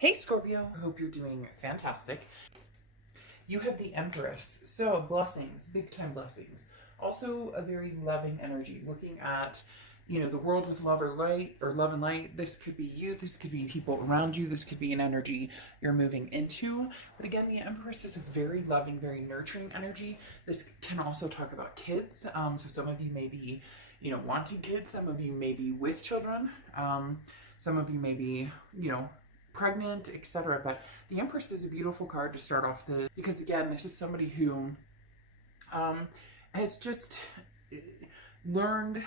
Hey Scorpio, I hope you're doing fantastic. You have the Empress, so blessings, big time blessings. Also a very loving energy, looking at, the world with love or light or love and light. This could be you, this could be people around you, this could be an energy you're moving into. But again, the Empress is a very loving, very nurturing energy. This can also talk about kids. So some of you may be, wanting kids, some of you may be with children. Some of you may be, pregnant, etc. But the Empress is a beautiful card to start off because again, this is somebody who has just learned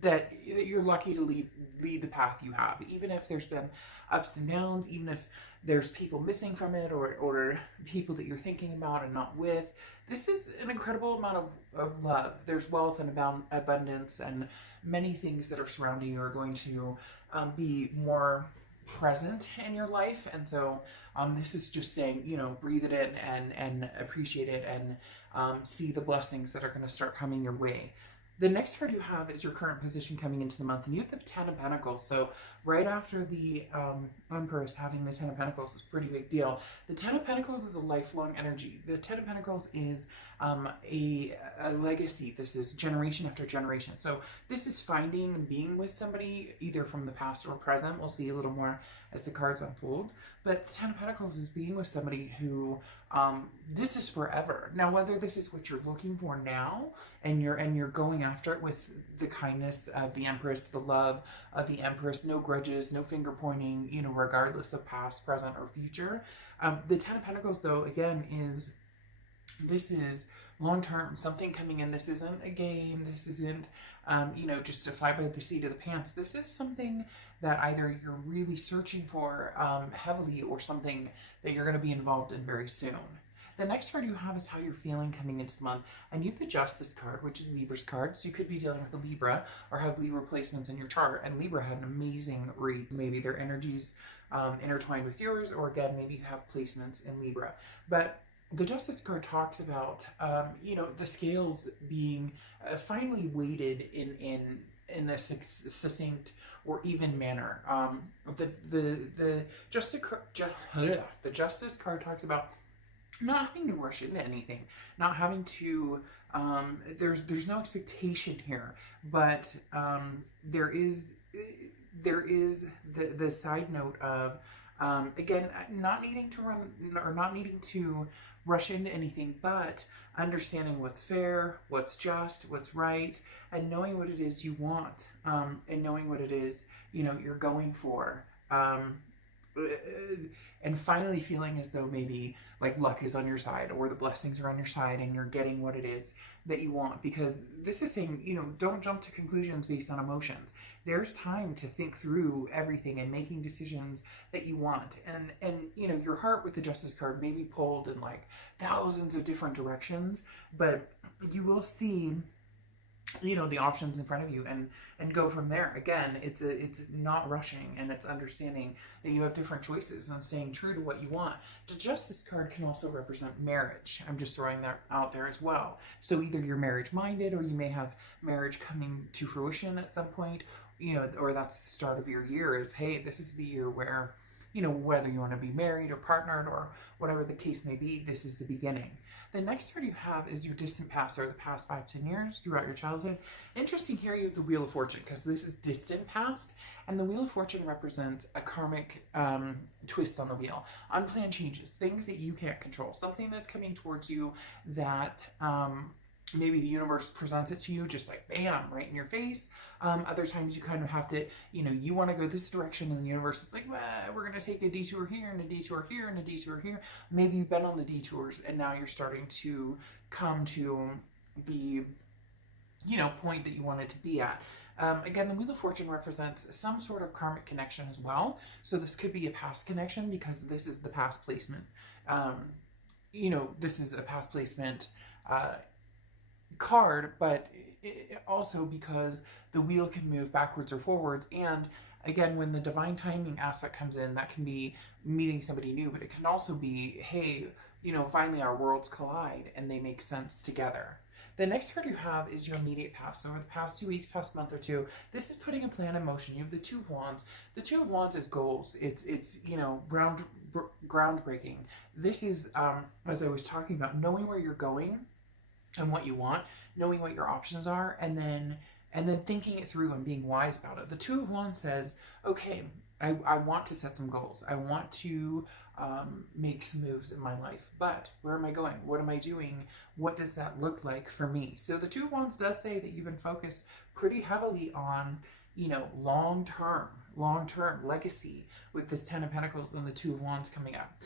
that you're lucky to lead the path you have, even if there's been ups and downs, even if there's people missing from it, or people that you're thinking about and not with. This is an incredible amount of love. There's wealth and abundance, and many things that are surrounding you are going to be more present in your life. And so this is just saying, breathe it in and appreciate it, and see the blessings that are going to start coming your way. The next card you have is your current position coming into the month, and you have the Ten of Pentacles. So right after the Empress, having the Ten of Pentacles is a pretty big deal. The Ten of Pentacles is a lifelong energy. The Ten of Pentacles is a legacy. This is generation after generation. So this is finding and being with somebody either from the past or present. We'll see a little more as the cards unfold. But the Ten of Pentacles is being with somebody who this is forever. Now, whether this is what you're looking for now, and you're going after it with the kindness of the Empress, the love of the Empress, no grudges, no finger pointing, regardless of past, present, or future. The Ten of Pentacles, though, again, this is long term, something coming in. This isn't a game. This isn't, just to fly by the seat of the pants. This is something that either you're really searching for heavily, or something that you're going to be involved in very soon. The next card you have is how you're feeling coming into the month. And you have the Justice card, which is Libra's card. So you could be dealing with a Libra or have Libra placements in your chart. And Libra had an amazing read. Maybe their energies intertwined with yours, or again, maybe you have placements in Libra. But the Justice card talks about, the scales being finally weighted in a succinct or even manner. The Justice card talks about not having to rush into anything, not having to. There's no expectation here, but there is the side note of. Again, not needing to run or not needing to rush into anything, but understanding what's fair, what's just, what's right, and knowing what it is you want, and knowing what it is, you're going for. And finally feeling as though maybe like luck is on your side, or the blessings are on your side, and you're getting what it is that you want. Because this is saying, don't jump to conclusions based on emotions. There's time to think through everything and making decisions that you want. And your heart with the Justice card may be pulled in like thousands of different directions, but you will see the options in front of you, and go from there. Again, it's not rushing, and it's understanding that you have different choices and staying true to what you want. The Justice card can also represent marriage. I'm just throwing that out there as well. So either you're marriage minded, or you may have marriage coming to fruition at some point, or that's the start of your year, is hey, this is the year where whether you want to be married or partnered or whatever the case may be, this is the beginning. The next card you have is your distant past, or the past 5-10 years throughout your childhood. Interesting here, you have the Wheel of Fortune, because this is distant past, and the Wheel of Fortune represents a karmic twist on the wheel, unplanned changes, things that you can't control, something that's coming towards you that maybe the universe presents it to you just like bam, right in your face. Other times you kind of have to, you want to go this direction, and the universe is like, well, we're going to take a detour here and a detour here and a detour here. Maybe you've been on the detours, and now you're starting to come to the point that you wanted to be at. Again, the Wheel of Fortune represents some sort of karmic connection as well. So this could be a past connection, because this is the past placement. This is a past placement card, but also because the wheel can move backwards or forwards. And again, when the divine timing aspect comes in, that can be meeting somebody new, but it can also be, hey, finally our worlds collide and they make sense together. The next card you have is your immediate past. So over the past 2 weeks, past month or two, this is putting a plan in motion. You have the Two of Wands. The Two of Wands is goals. It's you know, groundbreaking. This is, as I was talking about, knowing where you're going and what you want, knowing what your options are, and then thinking it through and being wise about it. The Two of Wands says, okay, I want to set some goals. I want to make some moves in my life, but where am I going? What am I doing? What does that look like for me? So the Two of Wands does say that you've been focused pretty heavily on, you know, long-term legacy with this Ten of Pentacles and the Two of Wands coming up.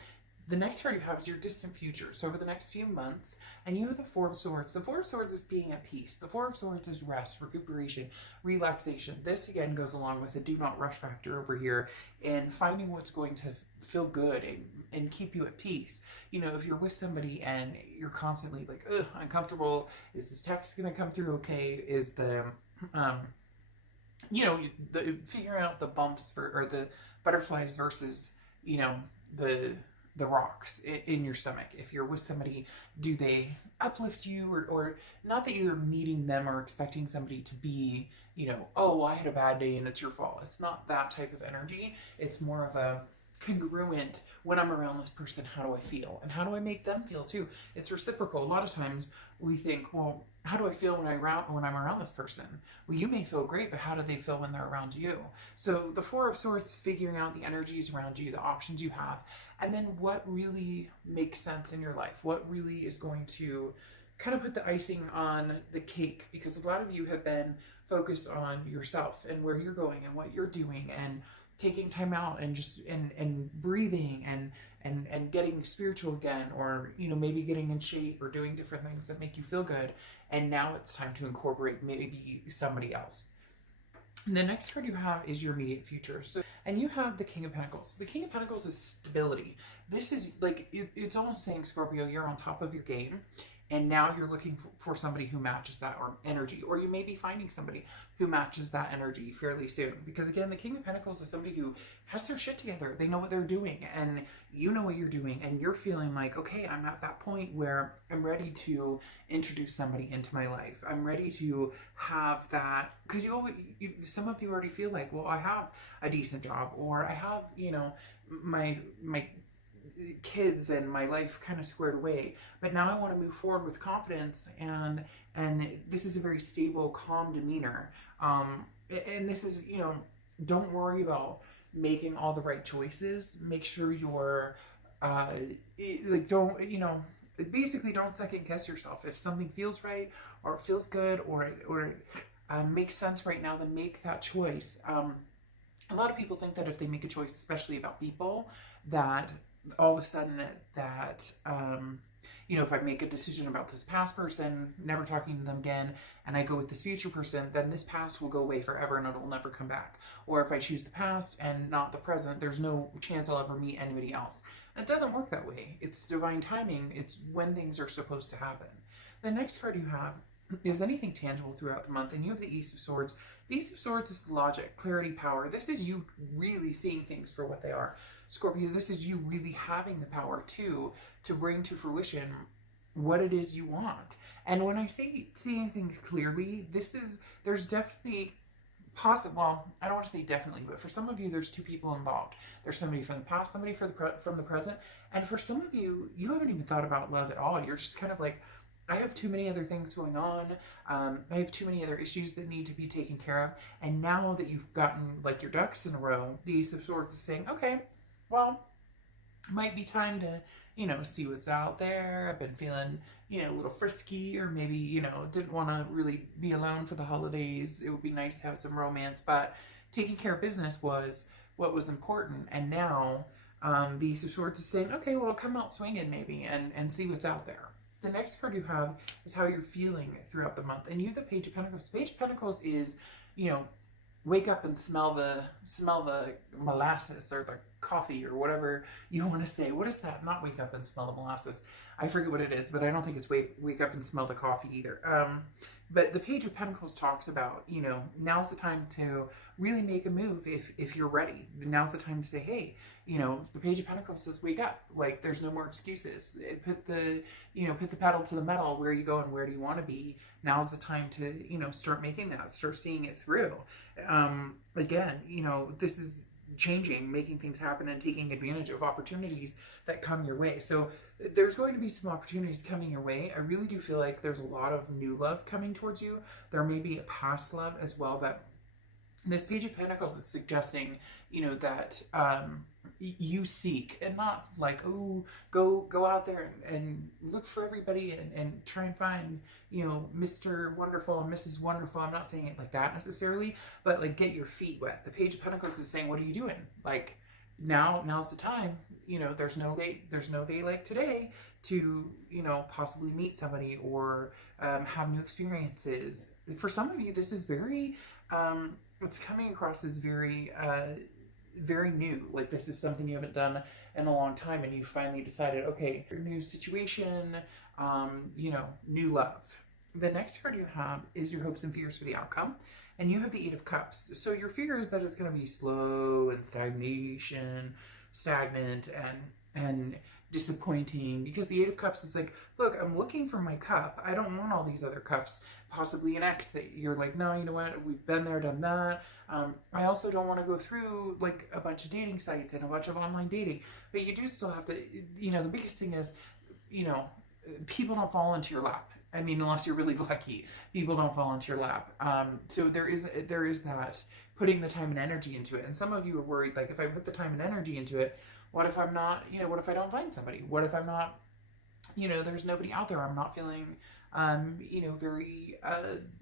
The next card you have is your distant future. So over the next few months, and you have the Four of Swords. The Four of Swords is being at peace. The Four of Swords is rest, recuperation, relaxation. This again goes along with the do not rush factor over here and finding what's going to feel good and keep you at peace. You know, if you're with somebody and you're constantly like, ugh, uncomfortable, is this text going to come through okay? Is the, you know, figuring out the bumps or the butterflies versus, you know, the rocks in your stomach. If you're with somebody, do they uplift you or not that you're meeting them or expecting somebody to be, you know, oh, I had a bad day and it's your fault. It's not that type of energy. It's more of a congruent, when I'm around this person, how do I feel? And how do I make them feel too? It's reciprocal. A lot of times we think, well, how do I feel when I'm around this person? Well, you may feel great, but how do they feel when they're around you? So the Four of Swords, figuring out the energies around you, the options you have, and then what really makes sense in your life, what really is going to kind of put the icing on the cake, because a lot of you have been focused on yourself and where you're going and what you're doing and taking time out and just and breathing and getting spiritual again, or you know, maybe getting in shape or doing different things that make you feel good. And now it's time to incorporate maybe somebody else. The next card you have is your immediate future. So, and you have the King of Pentacles. The King of Pentacles is stability. This is like, it's almost saying, Scorpio, you're on top of your game. And now you're looking for somebody who matches that or energy, or you may be finding somebody who matches that energy fairly soon. Because again, the King of Pentacles is somebody who has their shit together. They know what they're doing and you know what you're doing, and you're feeling like, okay, I'm at that point where I'm ready to introduce somebody into my life. I'm ready to have that, because some of you already feel like, well, I have a decent job, or I have, you know, my kids and my life kind of squared away, but now I want to move forward with confidence, and this is a very stable, calm demeanor, and this is, you know, don't worry about making all the right choices. Make sure you're like, don't, you know, basically don't second guess yourself. If something feels right or feels good or makes sense right now, then make that choice. A lot of people think that if they make a choice, especially about people, that all of a sudden that, you know, if I make a decision about this past person, never talking to them again, and I go with this future person, then this past will go away forever and it'll never come back. Or if I choose the past and not the present, there's no chance I'll ever meet anybody else. It doesn't work that way. It's divine timing. It's when things are supposed to happen. The next card you have is anything tangible throughout the month, and you have the Ace of Swords. The Ace of Swords is logic, clarity, power. This is you really seeing things for what they are. Scorpio, this is you really having the power to bring to fruition what it is you want. And when I say seeing things clearly, there's definitely well, I don't want to say definitely, but for some of you, there's two people involved. There's somebody from the past, somebody from the present, and for some of you, you haven't even thought about love at all. You're just kind of like, I have too many other things going on. I have too many other issues that need to be taken care of. And now that you've gotten like your ducks in a row, the Ace of Swords is saying, okay, well, it might be time to, you know, see what's out there. I've been feeling, you know, a little frisky, or maybe, you know, didn't want to really be alone for the holidays. It would be nice to have some romance, but taking care of business was what was important. And now the Ace of Swords is saying, okay, well, come out swinging maybe and see what's out there. The next card you have is how you're feeling throughout the month. And you have the Page of Pentacles. The Page of Pentacles is, you know, wake up and smell the molasses or the coffee or whatever you want to say. What is that? Not wake up and smell the molasses. I forget what it is, but I don't think it's wake up and smell the coffee either. But the Page of Pentacles talks about, you know, now's the time to really make a move if you're ready. Now's the time to say, hey, you know, the Page of Pentacles says wake up. Like, there's no more excuses. Put the pedal to the metal. Where are you going? Where do you want to be? Now's the time to, you know, start making that, start seeing it through. Again, you know, this is changing, making things happen, and taking advantage of opportunities that come your way. So there's going to be some opportunities coming your way. I really do feel like there's a lot of new love coming towards you. There may be a past love as well, but this Page of Pentacles is suggesting, you know, that you seek, and not like, oh, go out there and look for everybody and try and find, you know, Mr. Wonderful and Mrs. Wonderful. I'm not saying it like that necessarily, but like, get your feet wet. The Page of Pentacles is saying, what are you doing? Like, now's the time. You know, there's no day like today to, you know, possibly meet somebody or have new experiences. For some of you, this is very it's coming across as very very new. Like, this is something you haven't done in a long time, and you finally decided, okay, new situation, you know, new love. The next card you have is your hopes and fears for the outcome, and you have the Eight of Cups. So your fear is that it's going to be slow and stagnant and disappointing, because the Eight of Cups is like, look, I'm looking for my cup. I don't want all these other cups. Possibly an ex that you're like, no, you know what, we've been there, done that. I also don't want to go through like a bunch of dating sites and a bunch of online dating, but you do still have to, you know, the biggest thing is, you know, people don't fall into your lap. I mean, unless you're really lucky, people don't fall into your lap. So there is that, putting the time and energy into it. And some of you are worried, like, if I put the time and energy into it, what if I'm not, you know, what if I don't find somebody? What if I'm not, you know, there's nobody out there. I'm not feeling, you know, very,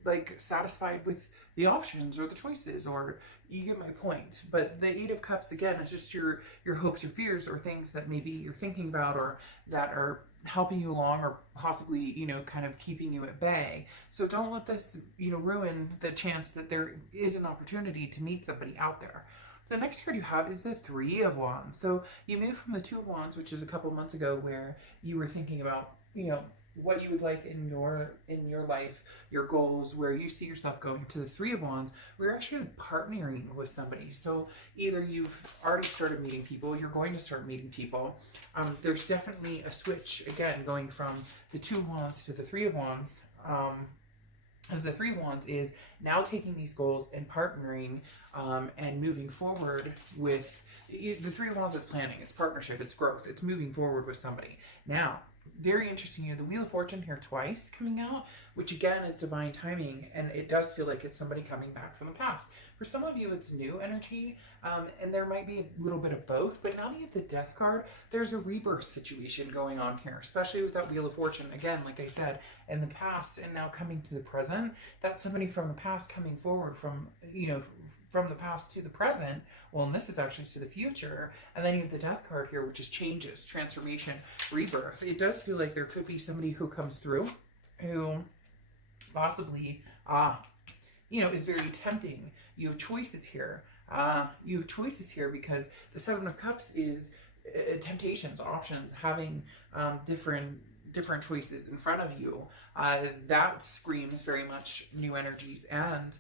like, satisfied with the options or the choices, or you get my point. But the Eight of Cups, again, is just your hopes or fears, or things that maybe you're thinking about, or that are helping you along, or possibly, you know, kind of keeping you at bay. So don't let this, you know, ruin the chance that there is an opportunity to meet somebody out there. The next card you have is the Three of Wands. So you moved from the Two of Wands, which is a couple months ago, where you were thinking about, you know, what you would like in your life, your goals, where you see yourself going, to the Three of Wands. We're actually partnering with somebody. So either you've already started meeting people, you're going to start meeting people. There's definitely a switch, again, going from the Two of Wands to the Three of Wands. As the Three of Wands is now taking these goals and partnering and moving forward with, the Three of Wands is planning, it's partnership, it's growth, it's moving forward with somebody. Now, very interesting, you have the Wheel of Fortune here twice coming out, which again is divine timing, and it does feel like it's somebody coming back from the past. For some of you, it's new energy, and there might be a little bit of both, but now that you have the Death card, there's a rebirth situation going on here, especially with that Wheel of Fortune. Again, like I said, in the past and now coming to the present, that's somebody from the past coming forward from, you know, from the past to the present. Well, and this is actually to the future. And then you have the Death card here, which is changes, transformation, rebirth. It does feel like there could be somebody who comes through who possibly, you know, is very tempting. You have choices here. You have choices here because the Seven of Cups is temptations, options, having different choices in front of you. That screams very much new energies and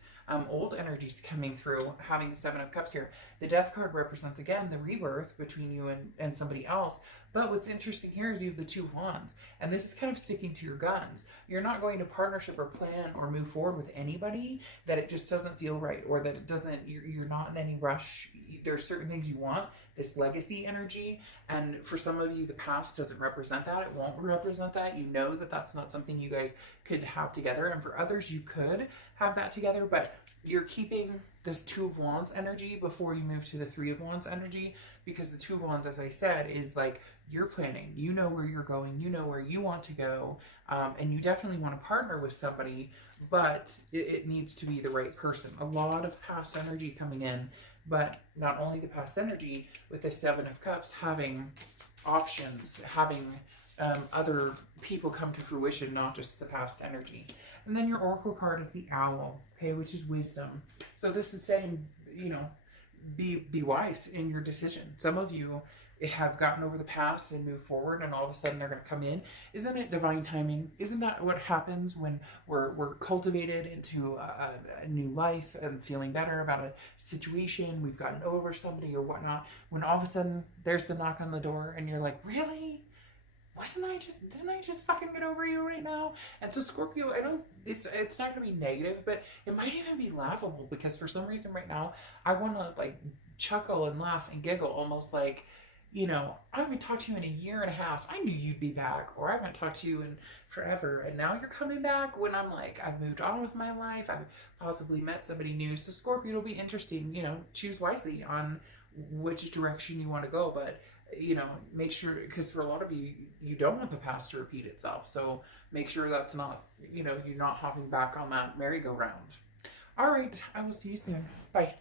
old energies coming through, having the Seven of Cups here. The Death card represents, again, the rebirth between you and somebody else. But what's interesting here is you have the Two of Wands, and this is kind of sticking to your guns. You're not going to partnership or plan or move forward with anybody that it just doesn't feel right, or that it doesn't, you're not in any rush. There's certain things you want, this legacy energy, and for some of you, the past doesn't represent that. It won't represent that. You know that that's not something you guys could have together, and for others, you could have that together, but you're keeping this Two of Wands energy before you move to the Three of Wands energy, because the Two of Wands, as I said, is like, you're planning, you know where you're going, you know where you want to go, and you definitely want to partner with somebody, but it needs to be the right person. A lot of past energy coming in, but not only the past energy, with the Seven of Cups, having options, having other people come to fruition, not just the past energy. And then your Oracle card is the Owl, okay, which is wisdom. So this is saying, you know, be wise in your decision. Some of you have gotten over the past and moved forward, and all of a sudden they're going to come in. Isn't it divine timing? Isn't that what happens when we're cultivated into a new life and feeling better about a situation? We've gotten over somebody or whatnot. When all of a sudden there's the knock on the door, and you're like, really? Didn't I just fucking get over you right now? And so Scorpio, I don't, it's not gonna be negative, but it might even be laughable, because for some reason right now I want to like chuckle and laugh and giggle, almost like, you know, I haven't talked to you in a year and a half. I knew you'd be back, or I haven't talked to you in forever, and now you're coming back. When I'm like, I've moved on with my life, I've possibly met somebody new. So Scorpio, it'll be interesting. You know, choose wisely on which direction you want to go, but you know, make sure, because for a lot of you, you don't want the past to repeat itself. So make sure that's not, you know, you're not hopping back on that merry-go-round. All right, I will see you soon. Bye.